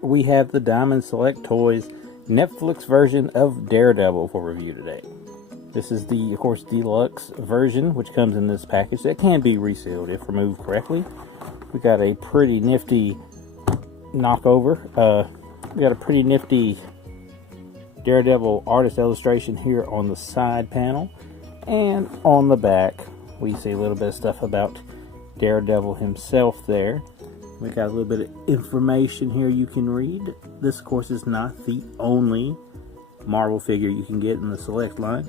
we have the Diamond Select Toys Netflix version of Daredevil for review today. This is the, of course, deluxe version, which comes in this package that can be resealed if removed correctly. We got a pretty nifty knockover. We got a pretty nifty Daredevil artist illustration here on the side panel, and on the back we see a little bit of stuff about Daredevil himself there. We got a little bit of information here you can read. This, of course, is not the only Marvel figure you can get in the Select line.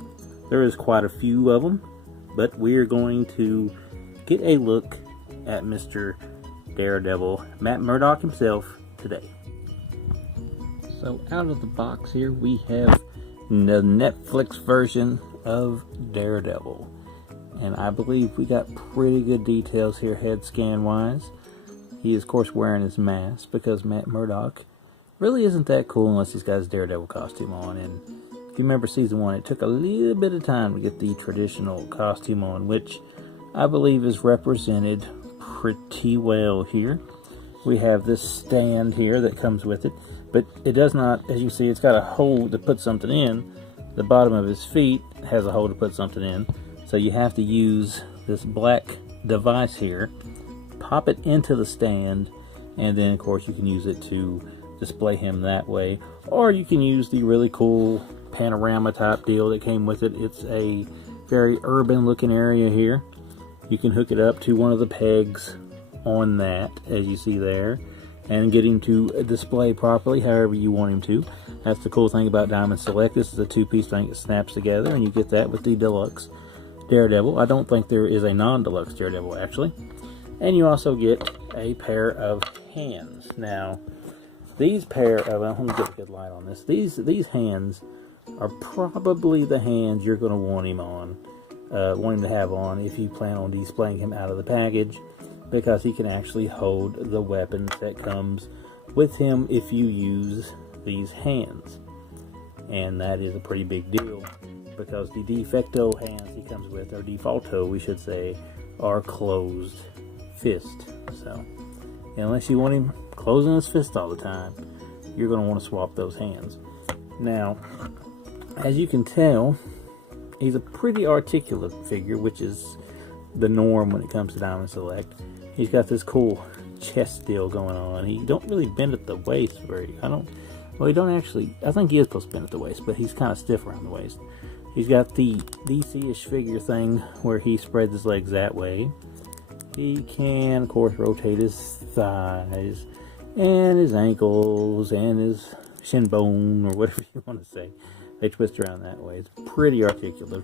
There is quite a few of them, but we're going to get a look at Mr. Daredevil, Matt Murdock himself, today. So out of the box here we have the Netflix version of Daredevil. And I believe we got pretty good details here head scan wise. He is, of course, wearing his mask because Matt Murdock really isn't that cool unless he's got his Daredevil costume on. And if you remember season 1, it took a little bit of time to get the traditional costume on, which I believe is represented pretty well here. We have this stand here that comes with it, but it does not, as you see, it's got a hole to put something in. The bottom of his feet has a hole to put something in, so you have to use this black device here, pop it into the stand, and then of course you can use it to display him that way, or you can use the really cool panorama type deal that came with it. It's a very urban looking area here. You can hook it up to one of the pegs on that, as you see there, and get him to display properly however you want him to. That's the cool thing about Diamond Select. This is a two-piece thing that snaps together, and you get that with the deluxe Daredevil. I don't think there is a non-deluxe Daredevil, actually. And you also get a pair of hands. Now, these pair of, let me get a good light on this. These hands are probably the hands you're going to want him on, want him to have on if you plan on displaying him out of the package, because he can actually hold the weapons that comes with him if you use these hands. And that is a pretty big deal, because the de facto hands he comes with, or defaulto we should say, are closed fist. So unless you want him closing his fist all the time, you're going to want to swap those hands. Now, as you can tell, he's a pretty articulate figure, which is the norm when it comes to Diamond Select. He's got this cool chest deal going on. He don't really bend at the waist very. He don't actually. I think he is supposed to bend at the waist, but he's kind of stiff around the waist. He's got the DC-ish figure thing where he spreads his legs that way. He can, of course, rotate his thighs and his ankles and his shin bone, or whatever you want to say. They twist around that way. It's pretty articulate.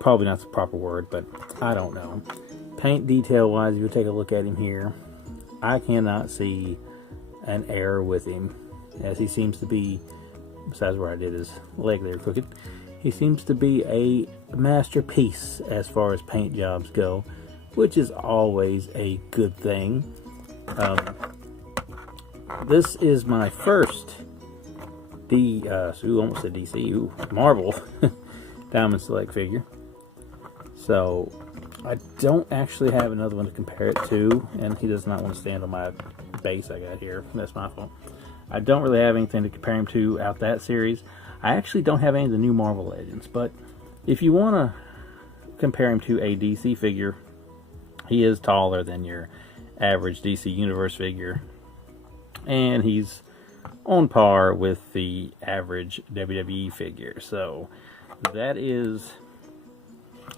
Probably not the proper word, but I don't know. Paint detail wise, if you take a look at him here, I cannot see an error with him, as he seems to be, besides where I did his leg there crooked, he seems to be a masterpiece as far as paint jobs go, which is always a good thing. This is my first almost said DC, Marvel Diamond Select figure. So I don't actually have another one to compare it to, and he does not want to stand on my base I got here. That's my fault. I don't really have anything to compare him to out that series. I actually don't have any of the new Marvel Legends, but if you want to compare him to a DC figure, he is taller than your average DC Universe figure, and he's on par with the average WWE figure. So that is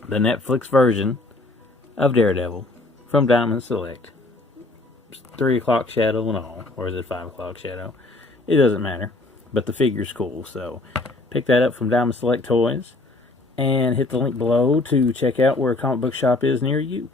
the Netflix version of Daredevil from Diamond Select. 3 o'clock shadow and all, or is it 5 o'clock shadow? It doesn't matter, but the figure's cool. So pick that up from Diamond Select Toys, and hit the link below to check out where a comic book shop is near you.